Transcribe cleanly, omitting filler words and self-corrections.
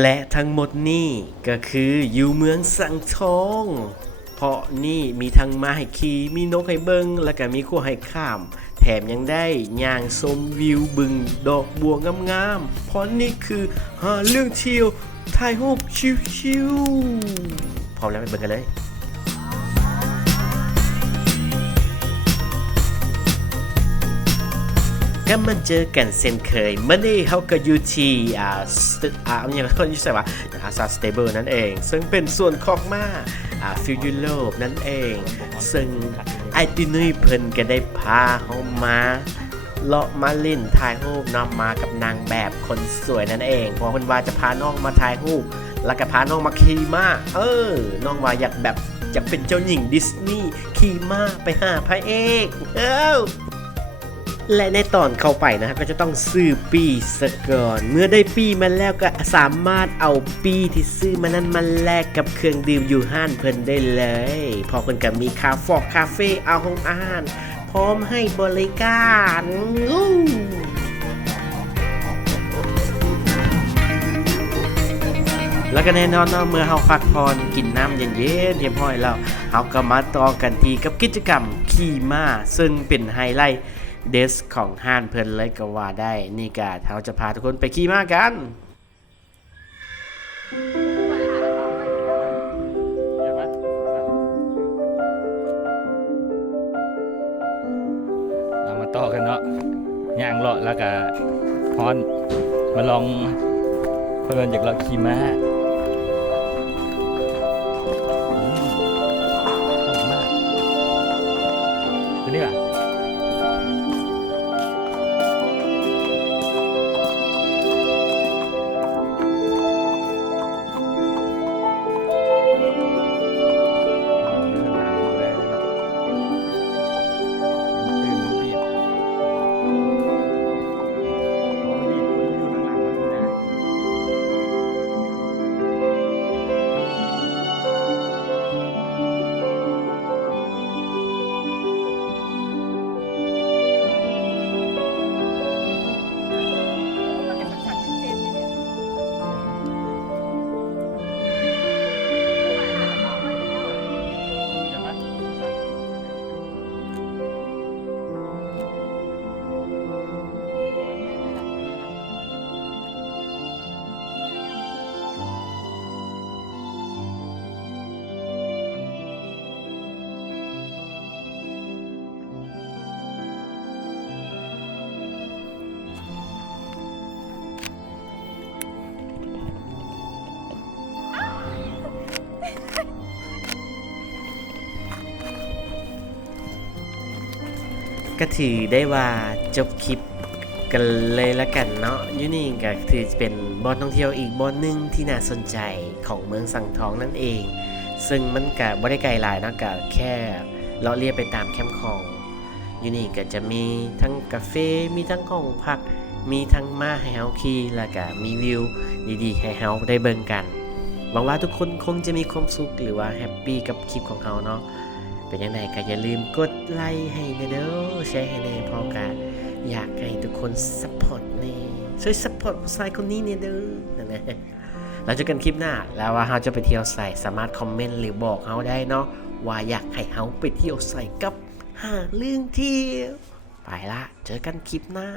และทั้งหมดนี่ก็คืออยู่เมืองสังทองเพราะนี่มีทั้งม้าให้ขี่มีนกให้เบิงแล้วก็มีขั้วให้ข้ามแถมยังได้ย่างชมวิวบึงดอกบัวงามๆเพราะนี่คือหาเรื่องเที่ยวถ่ายรูปชิวๆพร้อมแล้วไปเบิ่งกันเลยก็มาเจอกันเช่นเคยเมื่อนี้เขาก็อยู่ที่อย่างคนที่ใส่ว่าสเตเบิลนั่นเองซึ่งเป็นส่วนของมาฟิวยุโรปนั่นเองซึ่งไอตินุยเพิ่นก็ได้พาเขามาเลาะมาเล่นถ่ายรูปนำมากับนางแบบคนสวยนั่นเองเพราะคนว่าจะพาน้องมาถ่ายรูปแล้วก็พาน้องมาขี่ม้าน้องว่าอยากเป็นเจ้าหญิงดิสนีย์ขี่ม้าไปหาพระเอกและในตอนเข้าไปนะครับก็จะต้องซื้อปีซะก่อนเมื่อได้ปีมาแล้วก็สามารถเอาปีที่ซื้อมานั้นมาแลกกับเครื่องดื่มอยู่ห้านเพิ่นได้เลยพอเพิ่นก็มีคาเฟ่เอาห้องอาหารพร้อมให้บริการแล้วก็แน่นอนเมื่อเฮาพักผ่อนกินน้ำเย็นๆเรียบร้อยแล้วเฮาก็มาต่อกันทีกับกิจกรรมขี่ม้าซึ่งเป็นไฮไลท์เดสของห้านเพิ่นเลยก็ว่าได้นี่ก็เราจะพาทุกคนไปขี่ม้ากันเรามาต่อกันเนาะย่างเลาะแล้วก็ฮอนมาลองเพื่อนอยากลองขี่ม้าตัวนี้อ่ะก็ถือได้ว่าจบคลิปกันเลยละกันเนาะยูนี่ก็ถือเป็นบอนท่องเที่ยวอีกบอนหนึ่งที่น่าสนใจของเมืองสังทองนั่นเองซึ่งมันก็บ่ได้ไกลหลายนะก็แค่เลาะเลียบไปตามแคมป์ของยูนี่ก็จะมีทั้งกาแฟมีทั้งห้องพักมีทั้งม้าให้เฮาขี่แล้วก็มีวิวดีๆให้เฮาได้เบิ่งกันหวังว่าทุกคนคงจะมีความสุขหรือว่าแฮปปี้กับคลิปของเฮาเนาะเป็นยังไงก็อย่าลืมกดไลค์ให้เด้อแชร์ให้แน่พอกันอยากให้ทุกคนซัพพอร์ตแน่ช่วยซัพพอร์ตผู้ชายคนนี้เนี่ยเด้อนั่นแหละเราเจอกันคลิปหน้าแล้วว่าเราจะไปเที่ยวใส่สามารถคอมเมนต์หรือบอกเราได้เนาะว่าอยากให้เราไปเที่ยวใส่กับหาเรื่องเที่ยวไปละเจอกันคลิปหน้า